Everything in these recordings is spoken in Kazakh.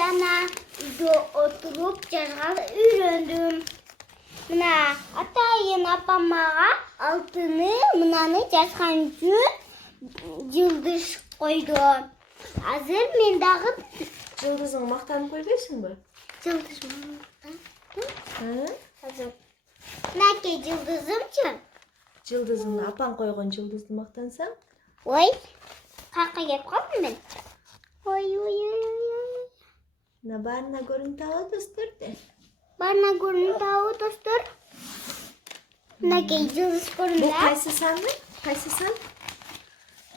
жана үйдө отуруп жазганды үйрөндүм. Мына атайын апам мага алтыны мынаны жазган үчүн жылдыз койду. Азыр мен дагы Жылдызың мактанып көрбөйсүңбү? жылдыз Азыр мынакей жылдызымчы. жылдызыңды апаң койгон жылдызды мактансаң, Ой, каяка кеп калдым мен? Ой. мына баарына көрүнүп достор де. Баарына көрүнүп табы достор. Мынакей жылдыз Бул көрүнүп. кайсы саны? Кайсы сан?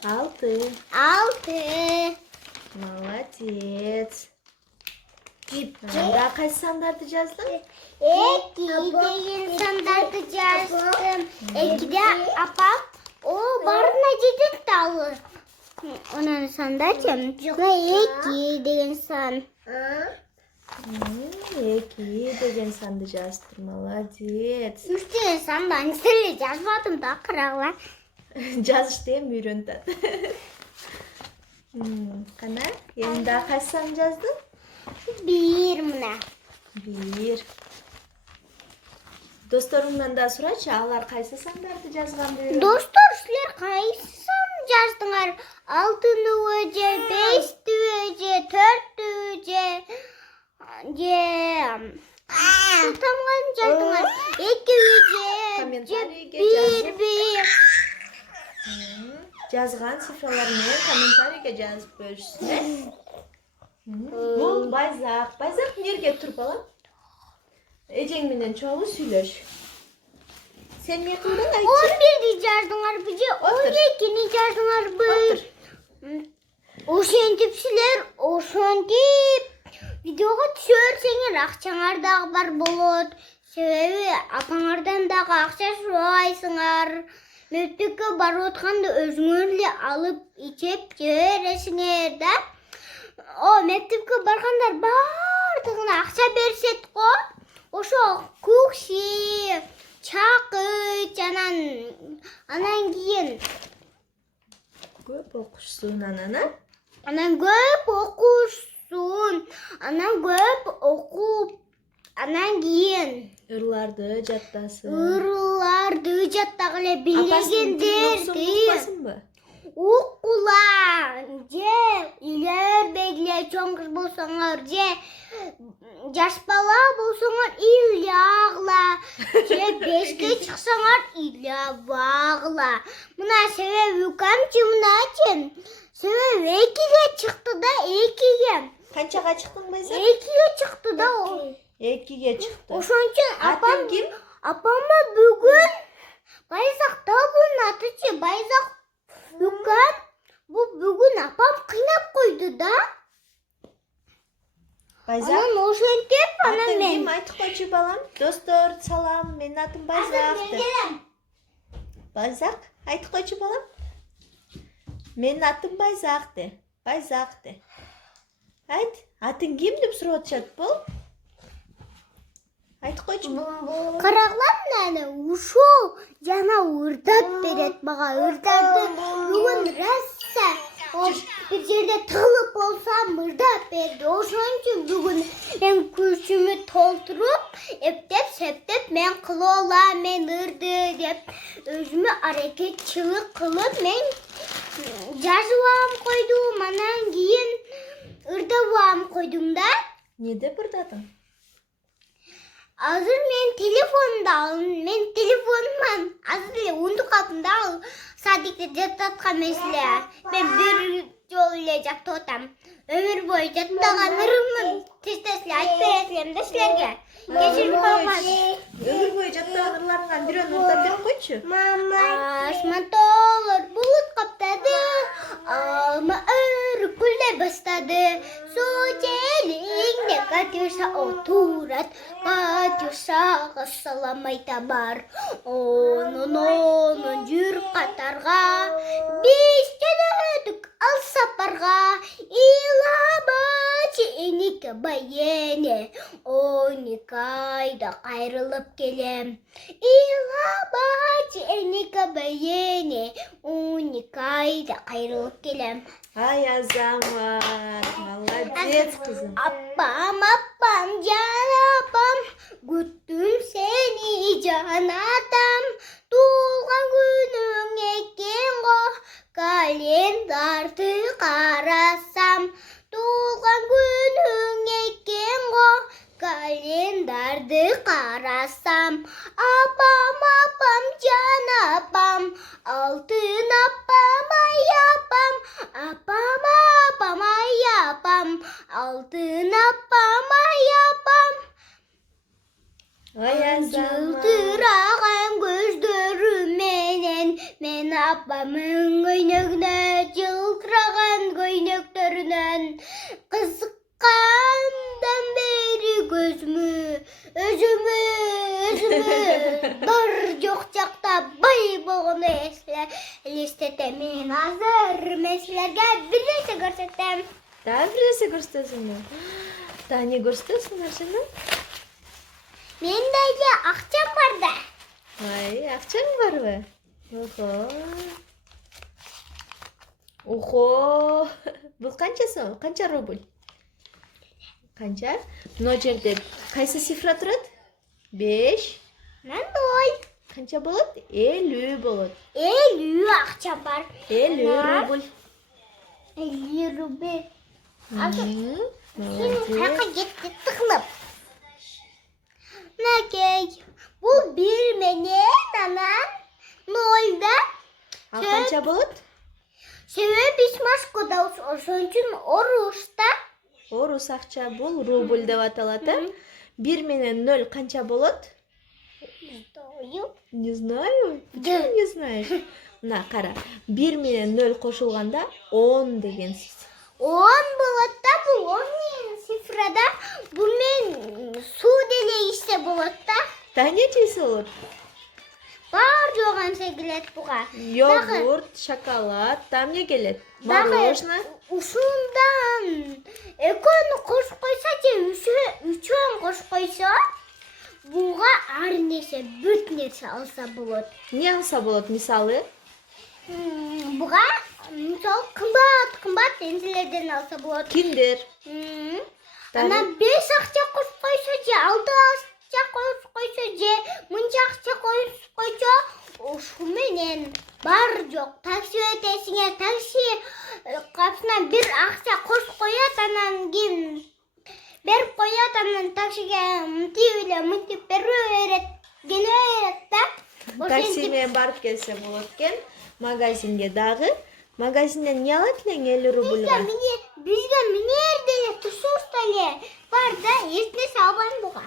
6. 6. Молодец. Да кайсы сандарды жаздың? 2 деген сандарды жаздым. 2де апам о баарына жетет дагы. Онун сандачы. 2 деген сан. 2 деген санды жаздыр. Молодец. 3 деген сан ben силе жазбадым да карагыла. Жазышты эми үйрөнтат. Кана, эми да кайсы сан жаздың? 1 мына. 1. Досторуңдан да сурачы, алар кайсы сандарды жазганды үйрөндү? Достор, силер кайсы санды жаздыңар? 6-ны же, 5-ті же, 4-ті же, тамган жаздыңар? 2-ні же, Комментарийге 1-1. Жазган цифралар менен комментарийге жазып бөлүшсүңөр. Бул Байзак. Байзак эмнеге тур балам? Эжең менен чогуу сүйлөш. Сен эмне кылдың айтчы? 11-ді жаздыңар же, 12-ні жаздыңар Отур. Ошентип силер, ошентип видеого түшөрсеңер акчаңар дагы бар болот. Себеби апаңардан дагы акча сурабайсыңар. Мектепке барып атканда өзүңөр эле алып ичеп жибересиңер да. Мектепке баргандар баардыгына акча беришет го. Ошо кукши, чакыч, анан кийин Көп окушсун анан. Анан көп окушсун, анан көп окуп, анан кийин Ырларды жаттасын. ырларды жаттагы эле Апасынын билгендерди укпасынбы? укула же илербегиле чоң кыз болсоңор же жаш бала болсоңор ыйлаагыла же 5-ке чыксаңар ыйлабагыла. Мына себеби укамчы мыначы. Себеби 2-ге чыкты да 2-ге. Канчага чыктың Байзак? 2-ге чыкты да. 2-ге чыкты. Ошон үчүн Атың ким? апама бүгүн Байзак табын атычы Байзак укам. Бу бүгүн апам кыйнап койду да. Байзак. Анан ошентип анан Атың мен ким? Айтып койчу балам. Достор, салам. Менин атым Байзак. Байзак, айтып койчу балам. Менин атым Байзак де. Байзак де. Айт, атың ким деп сурап атышат бул? Айтып койчу. караглам наны ушул жана ырдап берет мага ырдарды бүгүн раса бир жерде тыгылып болсам ырдап берди. Ошон үчүн бүгүн мен күчүмү толтуруп эптеп септеп мен кыла алам, мен ырды деп өзүмө аракетчилик кылып мен жазып алам койдум. Анан кийин ырдап алам койдум да. Не деп ырдадың? Азыр мен телефонумда мен телефонуман азыр эле унутуп калдым да. Садикте жаттаткан меселе. Мен бир жолу эле жаттап атам. Өмүр бою жаттаган ырымын тез эле айтып бересиң да силерге. Кечирип койгон. Өмүр бою жаттаган ырларыңан бирөөнү ырдап берип койчу. Асмантолор булут каптады. Алма өркүлдө баштады. Су желиңде Катюша отурат. Катюшага салам айта бар. Онун жүр катарга. Биз жөнөдүк ал сапарга. Илабачы эник 12 bayene 12 ayda ayrılıp gelem. İlabaç 12 bayene 12 ayda ayrılıp gelem. Ay Azamat. Молодец kızım. Appam can appam güttüm seni can adam. Tuğan günün eken go kalendardı karasam. Tuğan günün eken go kalendardı karasam. Appam can appam altın appam ay appam. Appam ay appam altın appam ay appam. Ay Azamat. Çıldırağım gözlerimenen men appamın göynekne çıldırağın göyneklerinen kızıkkandan beri gözümü özümü dar yok çakta bay boğunu listetemin hazır meslerge birisi görsetem. Daha birisi göstersinler. Daha ne göstersinler şimdi? Mendегі ақшам бар да. Ay akçan var mı? Oho. Oho. Bu kançası? Kança rubl? Kança? Mына жерде кайсы цифра турат? 5. Нандай. Kança болот? 50 болот. 50 ақшам бар. 50 рубль. 50 рубль. Сен Сен қайқа кетті тығылып. Мінекей. Бұл бір менен анан нолда. Ал канча болот? Себебі біз Москвада ошон үчүн орушта. Орус акча бул рубль деп аталат, э? 1 менен 0 канча болот? Не знаю. Почему не знаешь? Мына кара. 1 менен 0 кошулганда 10 деген сөз. 10 болот да, бул 10 деген цифрада. Бул мен суу деле ичсе болот да. Да нечеси болот? Бар жоған келет буга. Йогурт, шоколад, там не келет? Мороженое. Ушундан экөөнү кошуп койсо же үчөөн кошуп койсо буга ар нерсе бүт нерсе алса болот. Не алса болот, мисалы? Буга мисалы кымбат нерселерден алса болот. Киндер. Анан 5 акча кошуп койсо же 6 акча кошуп койсо же мынча акча кошуп койсо ушу менен бар жок. Такси өтесиңе такси капсына бир акча кошуп коет, анан кийин берип коет, анан таксиге мынтип берет, келе берет да. Такси менен барып келсе болот экен. Магазинге дагы. Магазинден эмне алат элең 50 рубльга? Бизге минер деле тушуш деле бар да, эч нерсе албайм буга.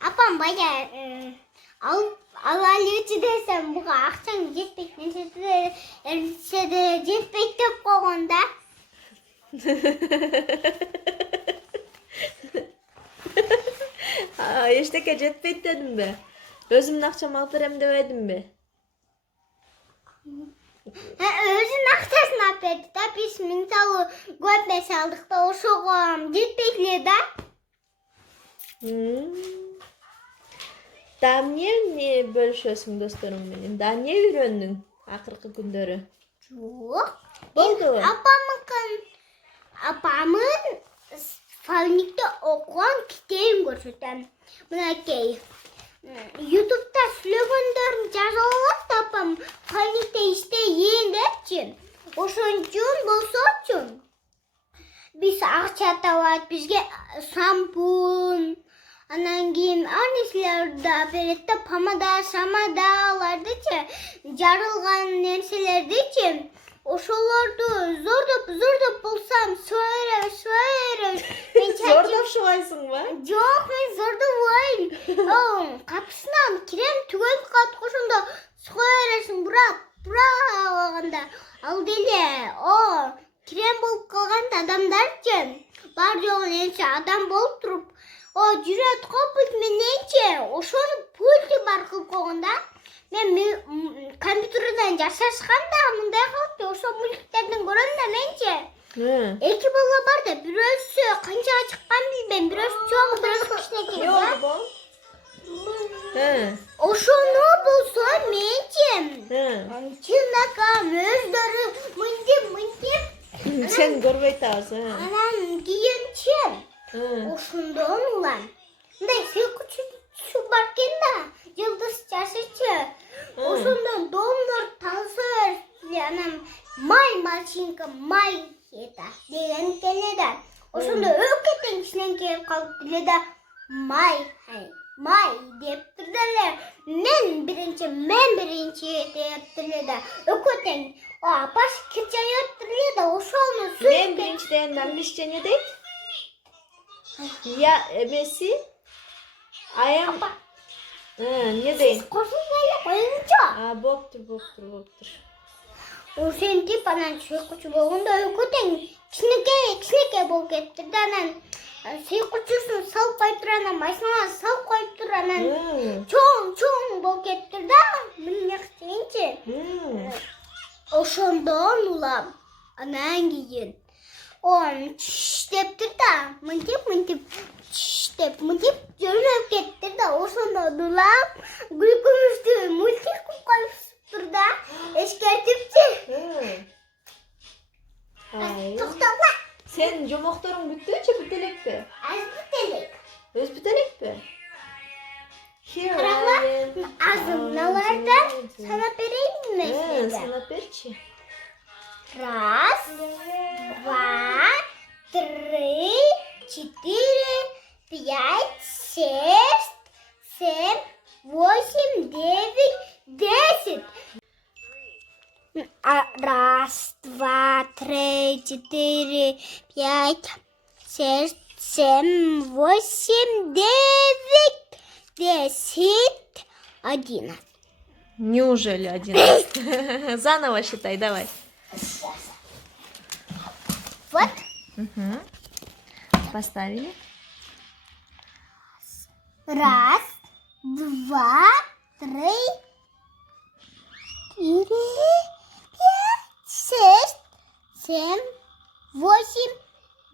Апам бая алалычы десем буга акчаң жетпейт, нерсе де жетпейт деп койгон да. Эчтеке жетпейт дедимби? Өзүмдүн акчамды алып берем дебедимби? Өзүнүн акчасын алып берди да, биз мисалы көп нерсе алдык да, ошого жетпейт эле да. Да эмне бөлүшөсүң досторуң менен? Да эмне үйрөндүң акыркы күндөрү? Жок. Болдубу? Апамын фалникте окуган китебин көрсөтөм. Мынакей. Ютубта сүйлөгөндөрүн жазып алат апам. Фалникте иштейин депчи. Ошон үчүн болсочу биз акча табат, бизге сампун, анан кийин ар нерселерди берет да, помада, самадалардычы, жарылган нерселердичи. Ошолорду зордоп болсам сөйрөбүз. Зордоп шулайсыңбы? Жок, мен зордобойм. Капысынан кирем, түгөн кат ошондо сөйрөсүң, бура алганда. Ал деле, крем болуп калган адамдарчы, бар жогу нерсе адам болуп туруп, жүрөт копут мененчи, ошону пульти бар кылып койгон да. Мен компьютерден жасашканда мындай кылып, ошо мультиктерден көрөм да менчи. İki bala var da birisi kanca çıkan bilmem. Birisi çok biraz kışına Ne oldu bu? O şu ne bulsa miyim? Hı. Çınlaka müzdarı mındım. Sen görmey tarzı. Anam giyinçim. Hı. O şundan ulan. Neyse küçük şu barkında yıldız çarşıcı. O şundan doğumlar tasır. Yani may maçinka may yeta. Diyen keleden. O şundan öketin içinden kel kalıp dilede may. May deyip durdular. Men birinci deyip durdular. Öketin. O baş kirçen yöttürüyor da o şunu Men birinci deyenler lişçe ne deyip? Ya Messi? I am... Ne deyim? Koşulmayla koyunca. Boptur. O senti bana şu kuçu boğunda öketin. Kişneke bol getirdi. Şey kuçusun sal koyturana. Maysana sal koyturana. Çoğun bol getirdi. Bunu yakıştığınca. O şundan ulan. Anan giyin. On çişteptir de. Mıntip. Çiştep mıntip. Görünüp getir de. O şundan ulan. Gülkümüştü. Multik koymuştur da. Eşkertipçi. Toktala. Sen jomoktorun bütünce bütelek be. Az bitelik. Öz bütelek be. Karaklar azımlalardan sana vereyim mi? Sana perçi. Раз, два, три, четыре, пять, шесть, семь, восемь, девять, десять. Раз, два, три, четыре, пять, шесть, семь, восемь, девять, 10, 11. Неужели 11? Заново считай, давай. Вот. Поставили. Раз, два, три, четыре, пять, шесть, семь, восемь,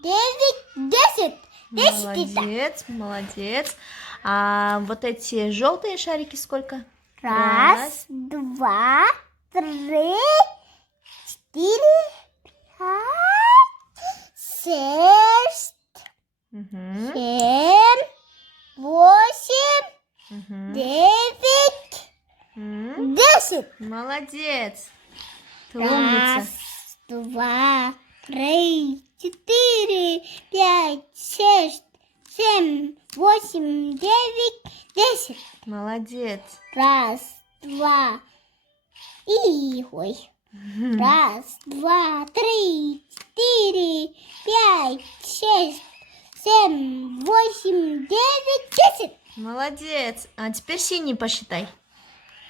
девять, десять. Молодец. А вот эти желтые шарики сколько? Раз, два, три, четыре, пять, шесть, семь, восемь, девять, 10. Молодец. Ты Раз, умница. два, три, четыре, пять, шесть, семь, восемь, девять, 10. Молодец. Раз, два, ой. Раз, два, три, четыре, пять, шесть, семь, восемь, девять, 10. Молодец. А теперь синий посчитай.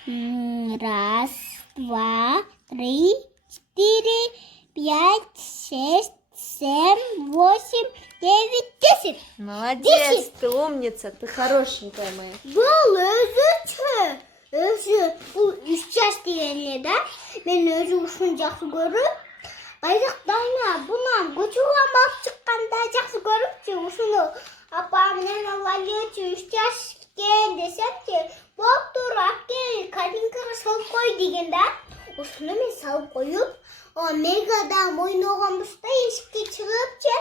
Раз, два, три, четыре, пять, шесть, семь, восемь, девять, 10. Молодец. 10. Ты умница. Ты хорошенькая моя. Бұл өзі бұл 3 жас дегенде да мен өзі үшін жақсы көріп байзақтайна бұнан көчуға мап шыққанда жақсы көріпчі ұшыны апамнен алайычы 3 жас кен десемчі болып тұр әкел кәдімгі салып қой деген да ұшыны мен салып қойып мегада ойнаған бұста есікке шығыпчы